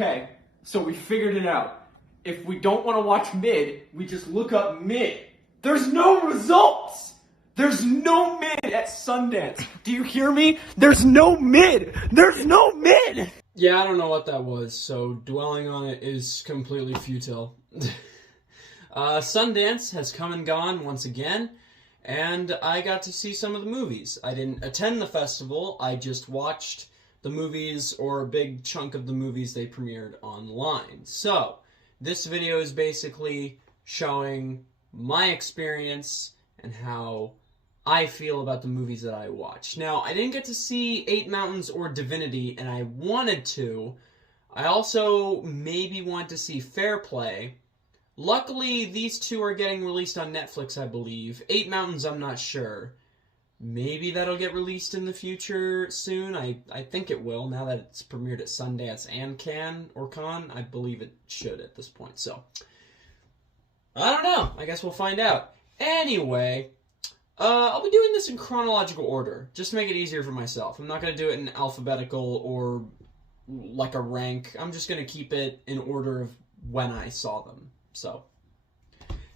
Okay, so we figured it out. If we don't want to watch mid, we just look up mid. There's no results! There's no mid at Sundance. Do you hear me? There's no mid! There's no mid! Yeah, I don't know what that was, so dwelling on it is completely futile. Sundance has come and gone once again, and I got to see some of the movies. I didn't attend the festival, I just watched the movies, or a big chunk of the movies they premiered online. So, this video is basically showing my experience and how I feel about the movies that I watched. Now, I didn't get to see Eight Mountains or Divinity, and I wanted to. I also maybe want to see Fair Play. Luckily, these two are getting released on Netflix, I believe. Eight Mountains, I'm not sure. Maybe that'll get released in the future soon. I think it will, now that it's premiered at Sundance and Cannes or Cannes. I believe it should at this point, so I don't know. I guess we'll find out. Anyway, I'll be doing this in chronological order, just to make it easier for myself. I'm not going to do it in alphabetical or like a rank. I'm just going to keep it in order of when I saw them. So,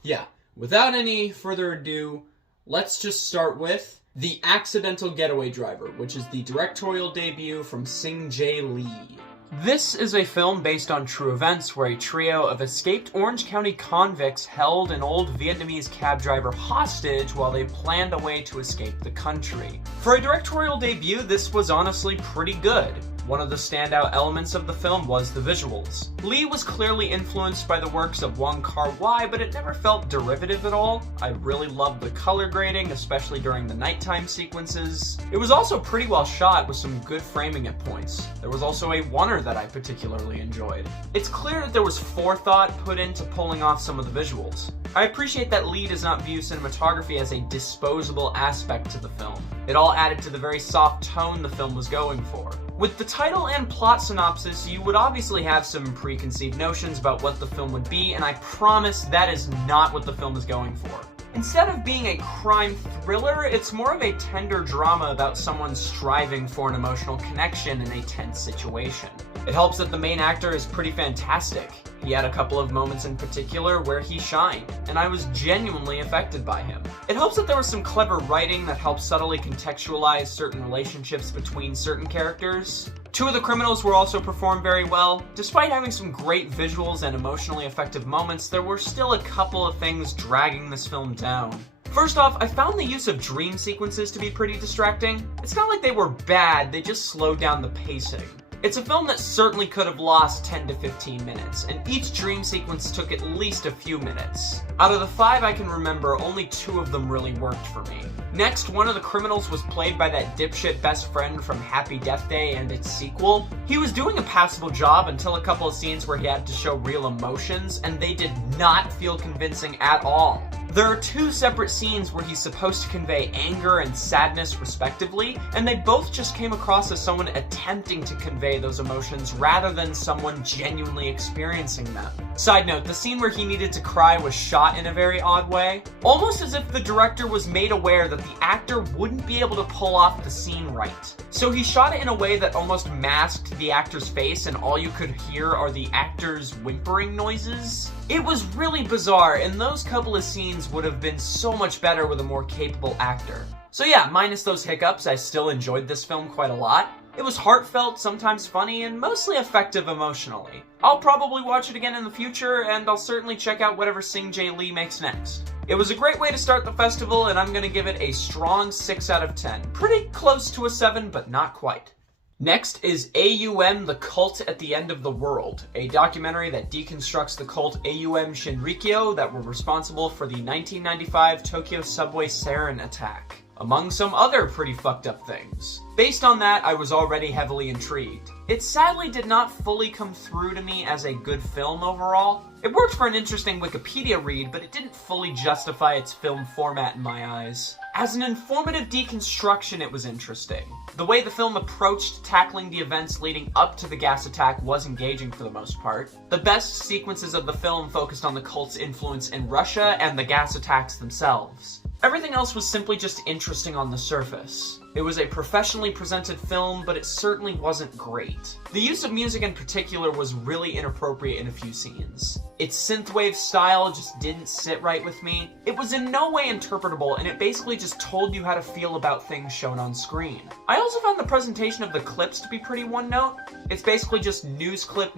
yeah. Without any further ado, let's just start with The Accidental Getaway Driver, which is the directorial debut from Sing-Jae Lee. This is a film based on true events where a trio of escaped Orange County convicts held an old Vietnamese cab driver hostage while they planned a way to escape the country. For a directorial debut, this was honestly pretty good. One of the standout elements of the film was the visuals. Lee was clearly influenced by the works of Wong Kar-wai, but it never felt derivative at all. I really loved the color grading, especially during the nighttime sequences. It was also pretty well shot with some good framing at points. There was also a oneer that I particularly enjoyed. It's clear that there was forethought put into pulling off some of the visuals. I appreciate that Lee does not view cinematography as a disposable aspect to the film. It all added to the very soft tone the film was going for. With the title and plot synopsis, you would obviously have some preconceived notions about what the film would be, and I promise that is not what the film is going for. Instead of being a crime thriller, it's more of a tender drama about someone striving for an emotional connection in a tense situation. It helps that the main actor is pretty fantastic. He had a couple of moments in particular where he shined, and I was genuinely affected by him. It helps that there was some clever writing that helped subtly contextualize certain relationships between certain characters. Two of the criminals were also performed very well. Despite having some great visuals and emotionally effective moments, there were still a couple of things dragging this film down. First off, I found the use of dream sequences to be pretty distracting. It's not like they were bad, they just slowed down the pacing. It's a film that certainly could have lost 10 to 15 minutes, and each dream sequence took at least a few minutes. Out of the 5 I can remember, only 2 of them really worked for me. Next, one of the criminals was played by that dipshit best friend from Happy Death Day and its sequel. He was doing a passable job until a couple of scenes where he had to show real emotions, and they did not feel convincing at all. There are 2 separate scenes where he's supposed to convey anger and sadness respectively, and they both just came across as someone attempting to convey those emotions rather than someone genuinely experiencing them. Side note, the scene where he needed to cry was shot in a very odd way, almost as if the director was made aware that the actor wouldn't be able to pull off the scene right. So he shot it in a way that almost masked the actor's face, and all you could hear are the actor's whimpering noises. It was really bizarre, and those couple of scenes would have been so much better with a more capable actor. So yeah, minus those hiccups, I still enjoyed this film quite a lot. It was heartfelt, sometimes funny, and mostly effective emotionally. I'll probably watch it again in the future, and I'll certainly check out whatever Sing-Jae Lee makes next. It was a great way to start the festival, and I'm gonna give it a strong 6 out of 10. Pretty close to a 7, but not quite. Next is AUM, The Cult at the End of the World, a documentary that deconstructs the cult AUM Shinrikyo that were responsible for the 1995 Tokyo subway sarin attack, among some other pretty fucked up things. Based on that, I was already heavily intrigued. It sadly did not fully come through to me as a good film overall. It worked for an interesting Wikipedia read, but it didn't fully justify its film format in my eyes. As an informative deconstruction, it was interesting. The way the film approached tackling the events leading up to the gas attack was engaging for the most part. The best sequences of the film focused on the cult's influence in Russia and the gas attacks themselves. Everything else was simply just interesting on the surface. It was a professionally presented film, but it certainly wasn't great. The use of music in particular was really inappropriate in a few scenes. Its synthwave style just didn't sit right with me. It was in no way interpretable, and it basically just told you how to feel about things shown on screen. I also found the presentation of the clips to be pretty one note. It's basically just news clip,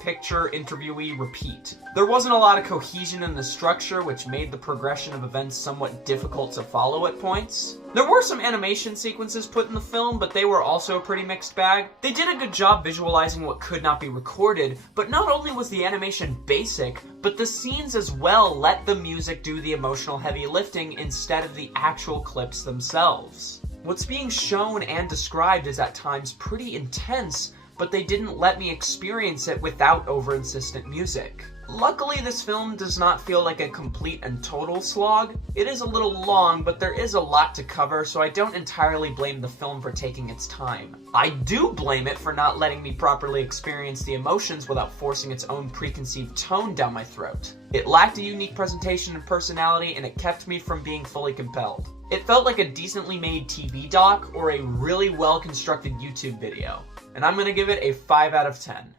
picture, interviewee, repeat. There wasn't a lot of cohesion in the structure, which made the progression of events somewhat difficult to follow at points. There were some animation sequences put in the film, but they were also a pretty mixed bag. They did a good job visualizing what could not be recorded, but not only was the animation basic, but the scenes as well let the music do the emotional heavy lifting instead of the actual clips themselves. What's being shown and described is at times pretty intense, but they didn't let me experience it without over-insistent music. Luckily, this film does not feel like a complete and total slog. It is a little long, but there is a lot to cover, so I don't entirely blame the film for taking its time. I do blame it for not letting me properly experience the emotions without forcing its own preconceived tone down my throat. It lacked a unique presentation and personality, and it kept me from being fully compelled. It felt like a decently made TV doc or a really well-constructed YouTube video, and I'm gonna give it a 5 out of 10.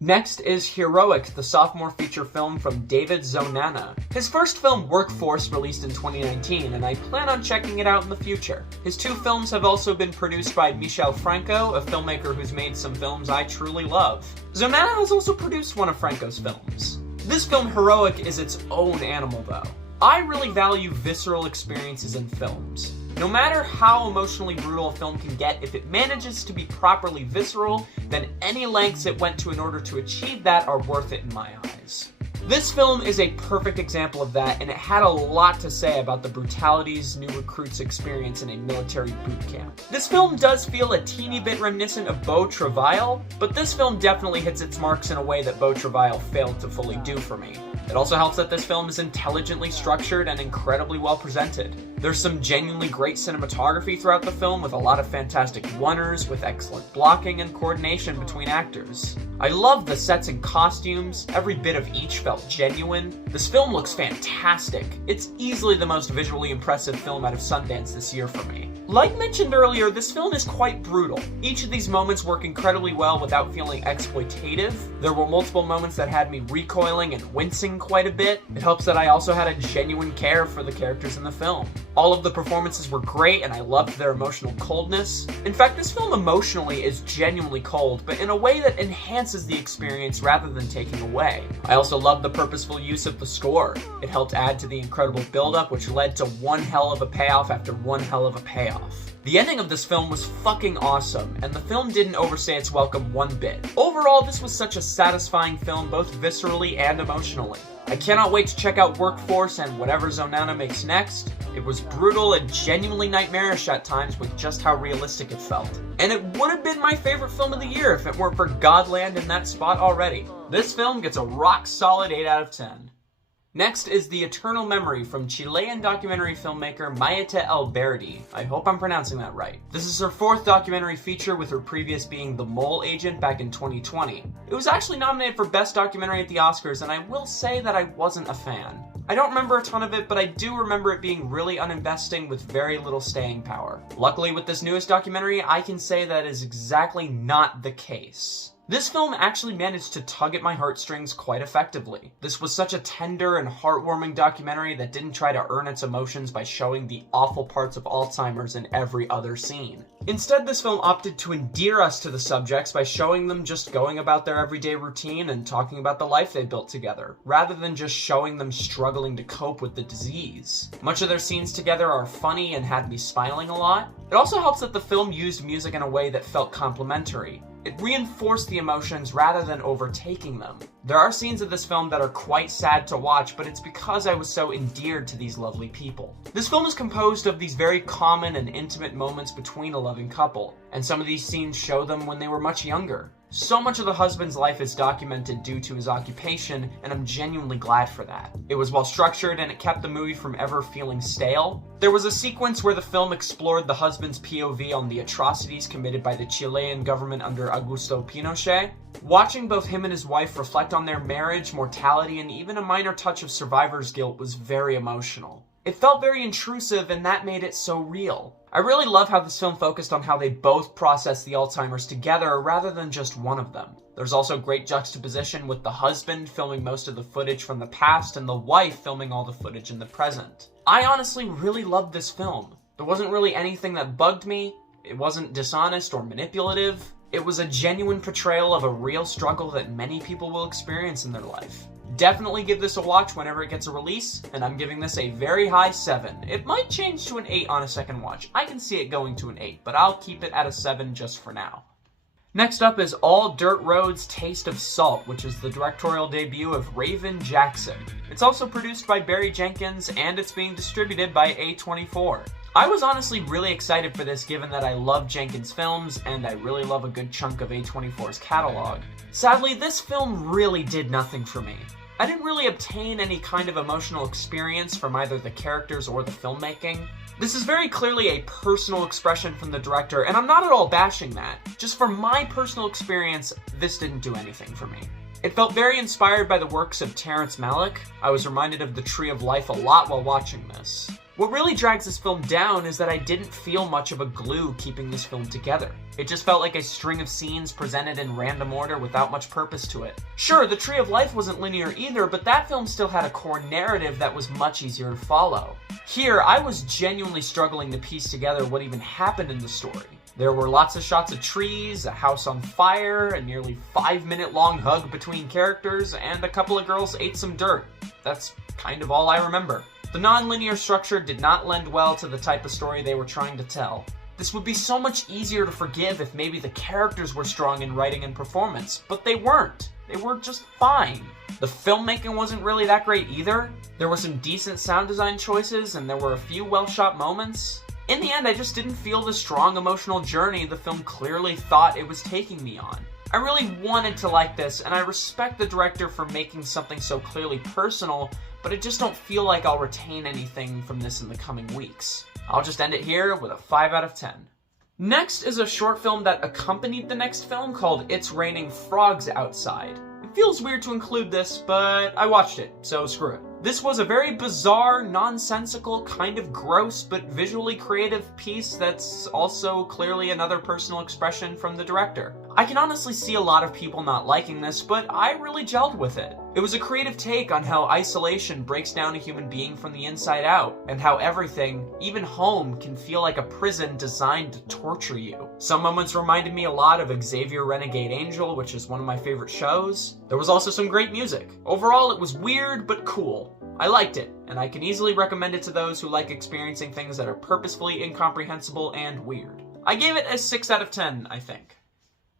Next is Heroic, the sophomore feature film from David Zonana. His first film, Workforce, released in 2019, and I plan on checking it out in the future. His 2 films have also been produced by Michel Franco, a filmmaker who's made some films I truly love. Zonana has also produced one of Franco's films. This film, Heroic, is its own animal, though. I really value visceral experiences in films. No matter how emotionally brutal a film can get, if it manages to be properly visceral, then any lengths it went to in order to achieve that are worth it in my eyes. This film is a perfect example of that, and it had a lot to say about the brutalities new recruits experience in a military boot camp. This film does feel a teeny bit reminiscent of Beau Travail, but this film definitely hits its marks in a way that Beau Travail failed to fully do for me. It also helps that this film is intelligently structured and incredibly well presented. There's some genuinely great cinematography throughout the film, with a lot of fantastic one-ers, with excellent blocking and coordination between actors. I love the sets and costumes, every bit of each felt genuine. This film looks fantastic. It's easily the most visually impressive film out of Sundance this year for me. Like mentioned earlier, this film is quite brutal. Each of these moments work incredibly well without feeling exploitative. There were multiple moments that had me recoiling and wincing quite a bit. It helps that I also had a genuine care for the characters in the film. All of the performances were great, and I loved their emotional coldness. In fact, this film emotionally is genuinely cold, but in a way that enhances the experience rather than taking away. I also loved the purposeful use of the score. It helped add to the incredible build-up, which led to one hell of a payoff after one hell of a payoff. The ending of this film was fucking awesome, and the film didn't overstay its welcome one bit. Overall, this was such a satisfying film, both viscerally and emotionally. I cannot wait to check out Workforce and whatever Zonana makes next. It was brutal and genuinely nightmarish at times with just how realistic it felt. And it would have been my favorite film of the year if it weren't for Godland in that spot already. This film gets a rock solid 8 out of 10. Next is The Eternal Memory from Chilean documentary filmmaker Maite Alberdi. I hope I'm pronouncing that right. This is her 4th documentary feature, with her previous being The Mole Agent back in 2020. It was actually nominated for Best Documentary at the Oscars, and I will say that I wasn't a fan. I don't remember a ton of it, but I do remember it being really uninvesting with very little staying power. Luckily, with this newest documentary, I can say that is exactly not the case. This film actually managed to tug at my heartstrings quite effectively. This was such a tender and heartwarming documentary that didn't try to earn its emotions by showing the awful parts of Alzheimer's in every other scene. Instead, this film opted to endear us to the subjects by showing them just going about their everyday routine and talking about the life they built together, rather than just showing them struggling to cope with the disease. Much of their scenes together are funny and had me smiling a lot. It also helps that the film used music in a way that felt complimentary. It reinforced the emotions rather than overtaking them. There are scenes of this film that are quite sad to watch, but it's because I was so endeared to these lovely people. This film is composed of these very common and intimate moments between a loving couple, and some of these scenes show them when they were much younger. So much of the husband's life is documented due to his occupation, and I'm genuinely glad for that. It was well structured, and it kept the movie from ever feeling stale. There was a sequence where the film explored the husband's POV on the atrocities committed by the Chilean government under Augusto Pinochet. Watching both him and his wife reflect on their marriage, mortality, and even a minor touch of survivor's guilt was very emotional. It felt very intrusive, and that made it so real. I really love how this film focused on how they both processed the Alzheimer's together rather than just one of them. There's also great juxtaposition with the husband filming most of the footage from the past and the wife filming all the footage in the present. I honestly really loved this film. There wasn't really anything that bugged me. It wasn't dishonest or manipulative. It was a genuine portrayal of a real struggle that many people will experience in their life. Definitely give this a watch whenever it gets a release, and I'm giving this a very high 7. It might change to an 8 on a second watch. I can see it going to an 8, but I'll keep it at a 7 just for now. Next up is All Dirt Road's Taste of Salt, which is the directorial debut of Raven Jackson. It's also produced by Barry Jenkins, and it's being distributed by A24. I was honestly really excited for this given that I love Jenkins films, and I really love a good chunk of A24's catalog. Sadly, this film really did nothing for me. I didn't really obtain any kind of emotional experience from either the characters or the filmmaking. This is very clearly a personal expression from the director, and I'm not at all bashing that. Just from my personal experience, this didn't do anything for me. It felt very inspired by the works of Terrence Malick. I was reminded of The Tree of Life a lot while watching this. What really drags this film down is that I didn't feel much of a glue keeping this film together. It just felt like a string of scenes presented in random order without much purpose to it. Sure, The Tree of Life wasn't linear either, but that film still had a core narrative that was much easier to follow. Here, I was genuinely struggling to piece together what even happened in the story. There were lots of shots of trees, a house on fire, a nearly 5-minute long hug between characters, and a couple of girls ate some dirt. That's kind of all I remember. The non-linear structure did not lend well to the type of story they were trying to tell. This would be so much easier to forgive if maybe the characters were strong in writing and performance, but they weren't. They were just fine. The filmmaking wasn't really that great either. There were some decent sound design choices, and there were a few well-shot moments. In the end, I just didn't feel the strong emotional journey the film clearly thought it was taking me on. I really wanted to like this, and I respect the director for making something so clearly personal, but I just don't feel like I'll retain anything from this in the coming weeks. I'll just end it here with a 5 out of 10. Next is a short film that accompanied the next film called It's Raining Frogs Outside. It feels weird to include this, but I watched it, so screw it. This was a very bizarre, nonsensical, kind of gross, but visually creative piece that's also clearly another personal expression from the director. I can honestly see a lot of people not liking this, but I really gelled with it. It was a creative take on how isolation breaks down a human being from the inside out, and how everything, even home, can feel like a prison designed to torture you. Some moments reminded me a lot of Xavier Renegade Angel, which is one of my favorite shows. There was also some great music. Overall, it was weird, but cool. I liked it, and I can easily recommend it to those who like experiencing things that are purposefully incomprehensible and weird. I gave it a 6 out of 10, I think.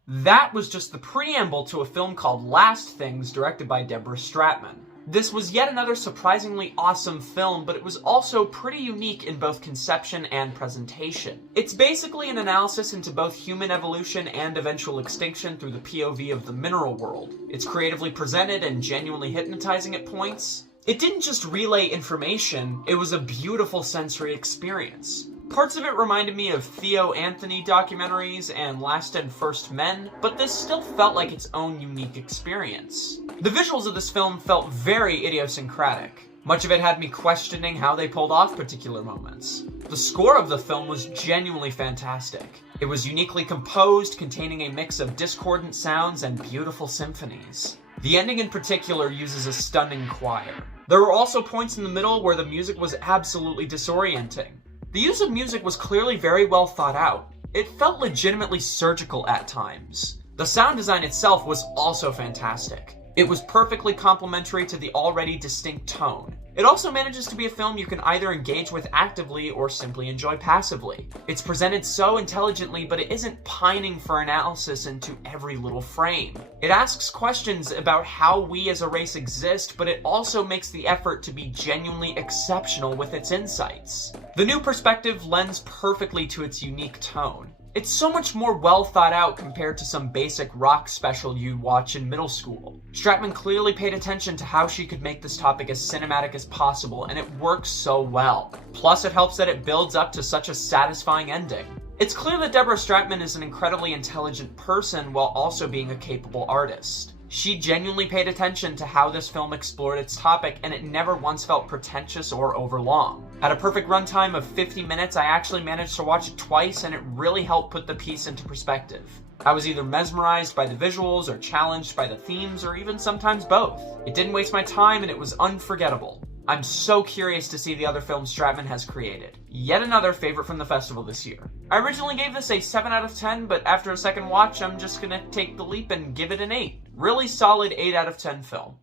That was just the preamble to a film called Last Things, directed by Deborah Stratman. This was yet another surprisingly awesome film, but it was also pretty unique in both conception and presentation. It's basically an analysis into both human evolution and eventual extinction through the POV of the mineral world. It's creatively presented and genuinely hypnotizing at points. It didn't just relay information, it was a beautiful sensory experience. Parts of it reminded me of Theo Anthony documentaries and Last and First Men, but this still felt like its own unique experience. The visuals of this film felt very idiosyncratic. Much of it had me questioning how they pulled off particular moments. The score of the film was genuinely fantastic. It was uniquely composed, containing a mix of discordant sounds and beautiful symphonies. The ending in particular uses a stunning choir. There were also points in the middle where the music was absolutely disorienting. The use of music was clearly very well thought out. It felt legitimately surgical at times. The sound design itself was also fantastic. It was perfectly complementary to the already distinct tone. It also manages to be a film you can either engage with actively or simply enjoy passively. It's presented so intelligently, but it isn't pining for analysis into every little frame. It asks questions about how we as a race exist, but it also makes the effort to be genuinely exceptional with its insights. The new perspective lends perfectly to its unique tone. It's so much more well thought out compared to some basic rock special you'd watch in middle school. Stratman clearly paid attention to how she could make this topic as cinematic as possible, and it works so well. Plus, it helps that it builds up to such a satisfying ending. It's clear that Deborah Stratman is an incredibly intelligent person while also being a capable artist. She genuinely paid attention to how this film explored its topic, and it never once felt pretentious or overlong. At a perfect runtime of 50 minutes, I actually managed to watch it twice, and it really helped put the piece into perspective. I was either mesmerized by the visuals, or challenged by the themes, or even sometimes both. It didn't waste my time, and it was unforgettable. I'm so curious to see the other films Stratman has created. Yet another favorite from the festival this year. I originally gave this a 7 out of 10, but after a second watch, I'm just gonna take the leap and give it an 8. Really solid 8 out of 10 film.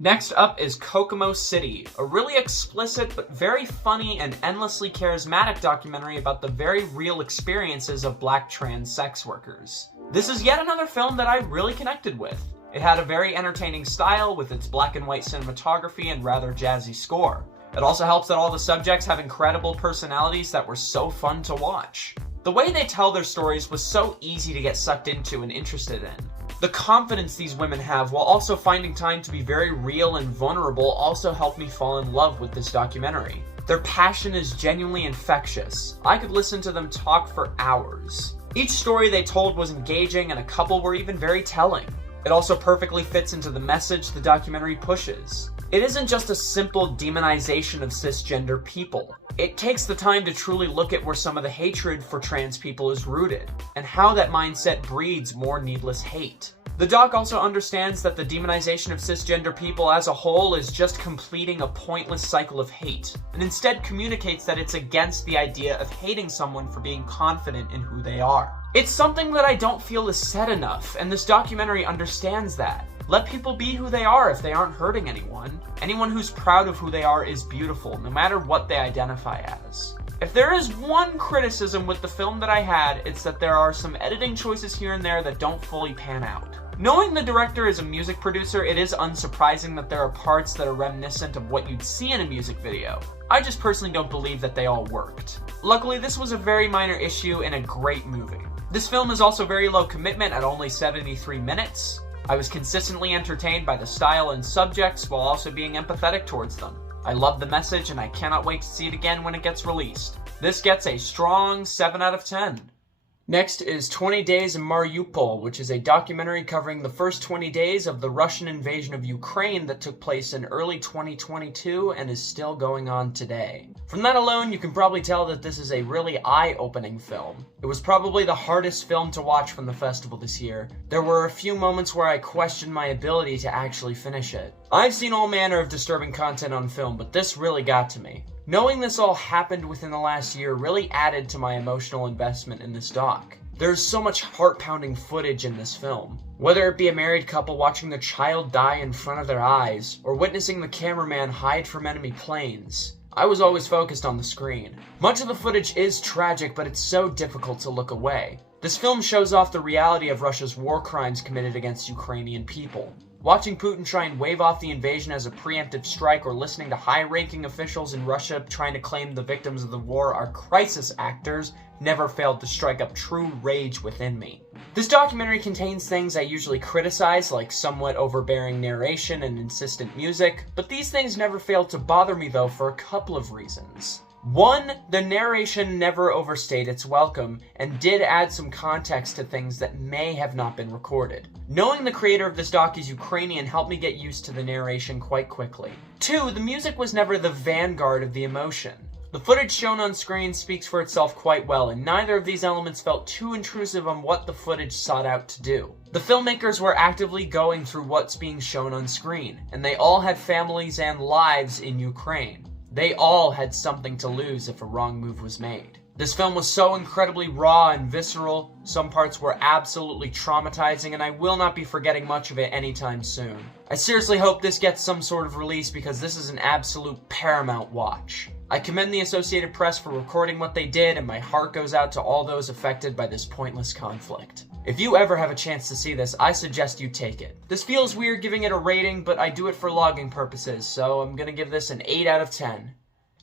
Next up is Kokomo City, a really explicit but very funny and endlessly charismatic documentary about the very real experiences of Black trans sex workers. This is yet another film that I really connected with. It had a very entertaining style with its black and white cinematography and rather jazzy score. It also helps that all the subjects have incredible personalities that were so fun to watch. The way they tell their stories was so easy to get sucked into and interested in. The confidence these women have while also finding time to be very real and vulnerable also helped me fall in love with this documentary. Their passion is genuinely infectious. I could listen to them talk for hours. Each story they told was engaging, and a couple were even very telling. It also perfectly fits into the message the documentary pushes. It isn't just a simple demonization of cisgender people. It takes the time to truly look at where some of the hatred for trans people is rooted, and how that mindset breeds more needless hate. The doc also understands that the demonization of cisgender people as a whole is just completing a pointless cycle of hate, and instead communicates that it's against the idea of hating someone for being confident in who they are. It's something that I don't feel is said enough, and this documentary understands that. Let people be who they are if they aren't hurting anyone. Anyone who's proud of who they are is beautiful, no matter what they identify as. If there is one criticism with the film that I had, it's that there are some editing choices here and there that don't fully pan out. Knowing the director is a music producer, it is unsurprising that there are parts that are reminiscent of what you'd see in a music video. I just personally don't believe that they all worked. Luckily, this was a very minor issue in a great movie. This film is also very low commitment at only 73 minutes. I was consistently entertained by the style and subjects while also being empathetic towards them. I love the message and I cannot wait to see it again when it gets released. This gets a strong 7 out of 10. Next is 20 Days in Mariupol, which is a documentary covering the first 20 days of the Russian invasion of Ukraine that took place in early 2022 and is still going on today. From that alone, you can probably tell that this is a really eye-opening film. It was probably the hardest film to watch from the festival this year. There were a few moments where I questioned my ability to actually finish it. I've seen all manner of disturbing content on film, but this really got to me. Knowing this all happened within the last year really added to my emotional investment in this doc. There's so much heart-pounding footage in this film. Whether it be a married couple watching their child die in front of their eyes, or witnessing the cameraman hide from enemy planes, I was always focused on the screen. Much of the footage is tragic, but it's so difficult to look away. This film shows off the reality of Russia's war crimes committed against Ukrainian people. Watching Putin try and wave off the invasion as a preemptive strike, or listening to high-ranking officials in Russia trying to claim the victims of the war are crisis actors never failed to strike up true rage within me. This documentary contains things I usually criticize, like somewhat overbearing narration and insistent music, but these things never failed to bother me though for a couple of reasons. One, the narration never overstayed its welcome, and did add some context to things that may have not been recorded. Knowing the creator of this doc is Ukrainian helped me get used to the narration quite quickly. Two, the music was never the vanguard of the emotion. The footage shown on screen speaks for itself quite well, and neither of these elements felt too intrusive on what the footage sought out to do. The filmmakers were actively going through what's being shown on screen, and they all had families and lives in Ukraine. They all had something to lose if a wrong move was made. This film was so incredibly raw and visceral, some parts were absolutely traumatizing, and I will not be forgetting much of it anytime soon. I seriously hope this gets some sort of release because this is an absolute paramount watch. I commend the Associated Press for recording what they did, and my heart goes out to all those affected by this pointless conflict. If you ever have a chance to see this, I suggest you take it. This feels weird giving it a rating, but I do it for logging purposes, so I'm gonna give this an 8 out of 10.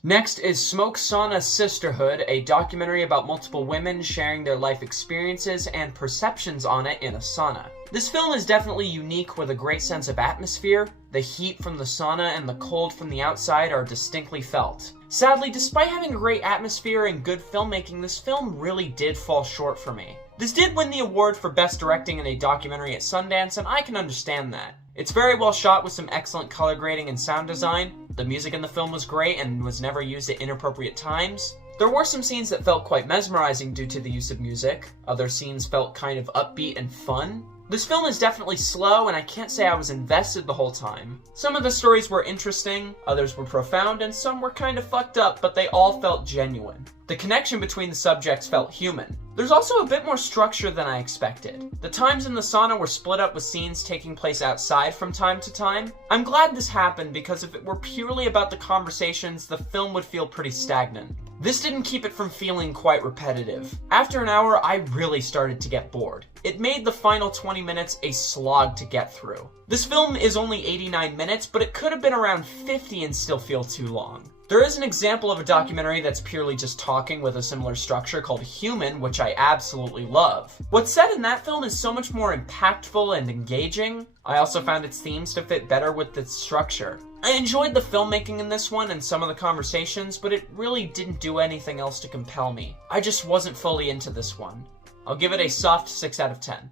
Next is Smoke Sauna Sisterhood, a documentary about multiple women sharing their life experiences and perceptions on it in a sauna. This film is definitely unique with a great sense of atmosphere. The heat from the sauna and the cold from the outside are distinctly felt. Sadly, despite having great atmosphere and good filmmaking, this film really did fall short for me. This did win the award for Best Directing in a Documentary at Sundance, and I can understand that. It's very well shot with some excellent color grading and sound design, The music in the film was great and was never used at inappropriate times. There were some scenes that felt quite mesmerizing due to the use of music. Other scenes felt kind of upbeat and fun. This film is definitely slow, and I can't say I was invested the whole time. Some of the stories were interesting, others were profound, and some were kind of fucked up, but they all felt genuine. The connection between the subjects felt human. There's also a bit more structure than I expected. The times in the sauna were split up with scenes taking place outside from time to time. I'm glad this happened because if it were purely about the conversations, the film would feel pretty stagnant. This didn't keep it from feeling quite repetitive. After an hour, I really started to get bored. It made the final 20 minutes a slog to get through. This film is only 89 minutes, but it could have been around 50 and still feel too long. There is an example of a documentary that's purely just talking with a similar structure called Human, which I absolutely love. What's said in that film is so much more impactful and engaging. I also found its themes to fit better with its structure. I enjoyed the filmmaking in this one and some of the conversations, but it really didn't do anything else to compel me. I just wasn't fully into this one. I'll give it a soft 6 out of 10.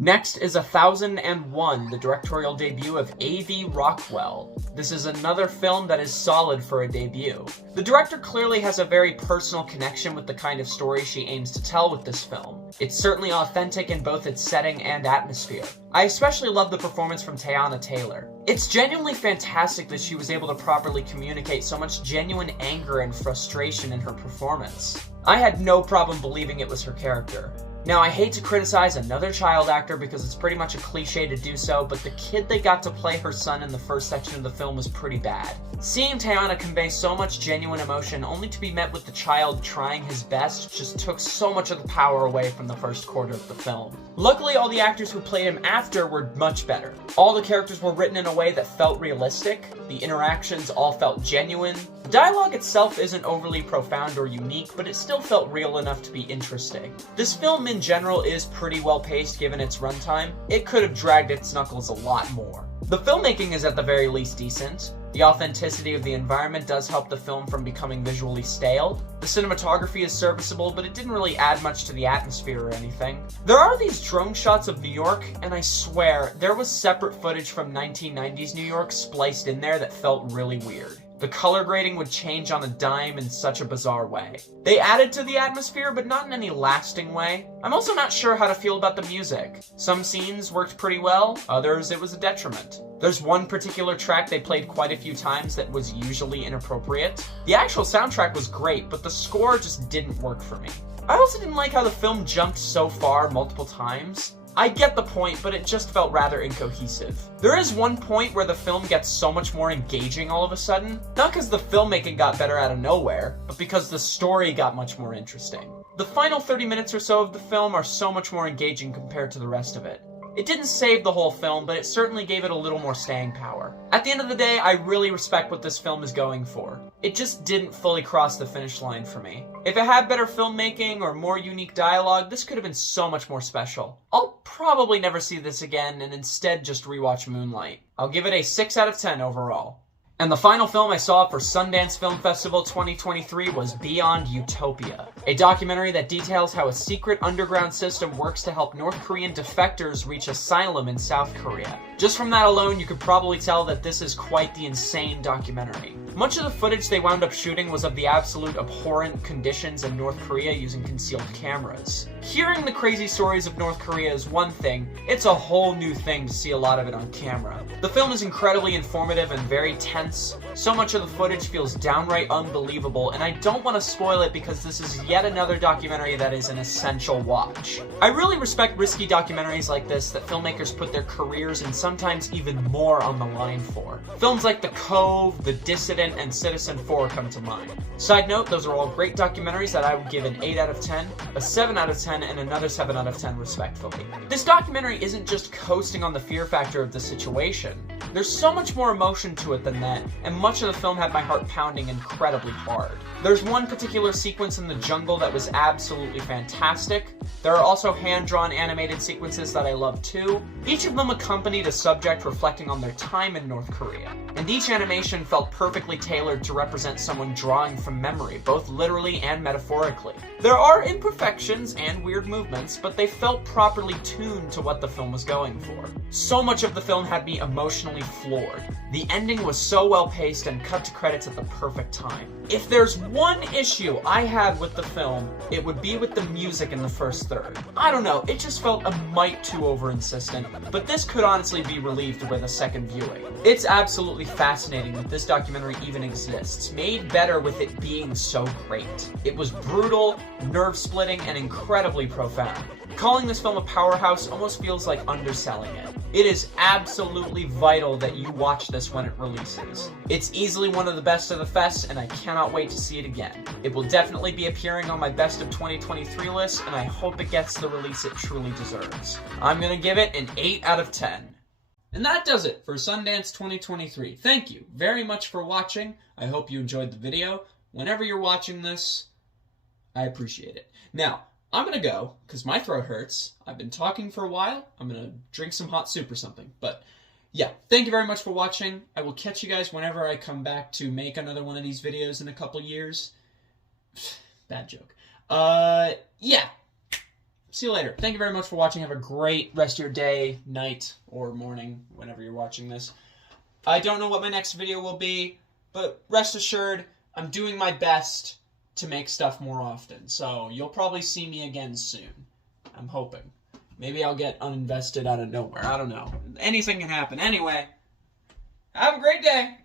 Next is 1001, the directorial debut of A.V. Rockwell. This is another film that is solid for a debut. The director clearly has a very personal connection with the kind of story she aims to tell with this film. It's certainly authentic in both its setting and atmosphere. I especially love the performance from Teyana Taylor. It's genuinely fantastic that she was able to properly communicate so much genuine anger and frustration in her performance. I had no problem believing it was her character. Now, I hate to criticize another child actor because it's pretty much a cliche to do so, but the kid they got to play her son in the first section of the film was pretty bad. Seeing Teyana convey so much genuine emotion only to be met with the child trying his best just took so much of the power away from the first quarter of the film. Luckily, all the actors who played him after were much better. All the characters were written in a way that felt realistic, the interactions all felt genuine. The dialogue itself isn't overly profound or unique, but it still felt real enough to be interesting. This film in general is pretty well paced given its runtime. It could have dragged its knuckles a lot more. The filmmaking is at the very least decent. The authenticity of the environment does help the film from becoming visually stale. The cinematography is serviceable, but it didn't really add much to the atmosphere or anything. There are these drone shots of New York, and I swear, there was separate footage from 1990s New York spliced in there that felt really weird. The color grading would change on a dime in such a bizarre way. They added to the atmosphere, but not in any lasting way. I'm also not sure how to feel about the music. Some scenes worked pretty well, others it was a detriment. There's one particular track they played quite a few times that was usually inappropriate. The actual soundtrack was great, but the score just didn't work for me. I also didn't like how the film jumped so far multiple times. I get the point, but it just felt rather incohesive. There is one point where the film gets so much more engaging all of a sudden, not because the filmmaking got better out of nowhere, but because the story got much more interesting. The final 30 minutes or so of the film are so much more engaging compared to the rest of it. It didn't save the whole film, but it certainly gave it a little more staying power. At the end of the day, I really respect what this film is going for. It just didn't fully cross the finish line for me. If it had better filmmaking or more unique dialogue, this could have been so much more special. I'll probably never see this again and instead just rewatch Moonlight. I'll give it a 6 out of 10 overall. And the final film I saw for Sundance Film Festival 2023 was Beyond Utopia, a documentary that details how a secret underground system works to help North Korean defectors reach asylum in South Korea. Just from that alone, you could probably tell that this is quite the insane documentary. Much of the footage they wound up shooting was of the absolute abhorrent conditions in North Korea using concealed cameras. Hearing the crazy stories of North Korea is one thing, it's a whole new thing to see a lot of it on camera. The film is incredibly informative and very tense. So much of the footage feels downright unbelievable, and I don't want to spoil it because this is yet another documentary that is an essential watch. I really respect risky documentaries like this that filmmakers put their careers and sometimes even more on the line for. Films like The Cove, The Dissident, and Citizen 4 come to mind. Side note, those are all great documentaries that I would give an 8 out of 10, a 7 out of 10, and another 7 out of 10 respectfully. This documentary isn't just coasting on the fear factor of the situation. There's so much more emotion to it than that, and much of the film had my heart pounding incredibly hard. There's one particular sequence in the jungle that was absolutely fantastic. There are also hand-drawn animated sequences that I love too. Each of them accompanied a subject reflecting on their time in North Korea. And each animation felt perfectly tailored to represent someone drawing from memory, both literally and metaphorically. There are imperfections and weird movements, but they felt properly tuned to what the film was going for. So much of the film had me emotionally floored. The ending was so well paced and cut to credits at the perfect time. If there's one issue I had with the film, it would be with the music in the first third. I don't know, it just felt a mite too over-insistent, but this could honestly be relieved with a second viewing. It's absolutely fascinating that this documentary even exists, made better with it being so great. It was brutal, nerve-splitting, and incredibly profound. Calling this film a powerhouse almost feels like underselling it. It is absolutely vital that you watch this when it releases. It's easily one of the best of the fest, and I cannot wait to see it again. It will definitely be appearing on my best of 2023 list, and I hope it gets the release it truly deserves. I'm gonna give it an 8 out of 10. And that does it for Sundance 2023. Thank you very much for watching. I hope you enjoyed the video. Whenever you're watching this, I appreciate it. Now, I'm gonna go, because my throat hurts. I've been talking for a while. I'm gonna drink some hot soup or something. But, yeah, thank you very much for watching. I will catch you guys whenever I come back to make another one of these videos in a couple years. Bad joke. Yeah. See you later. Thank you very much for watching. Have a great rest of your day, night, or morning, whenever you're watching this. I don't know what my next video will be, but rest assured, I'm doing my best to make stuff more often, so you'll probably see me again soon. I'm hoping. Maybe I'll get uninvested out of nowhere. I don't know. Anything can happen. Anyway, have a great day!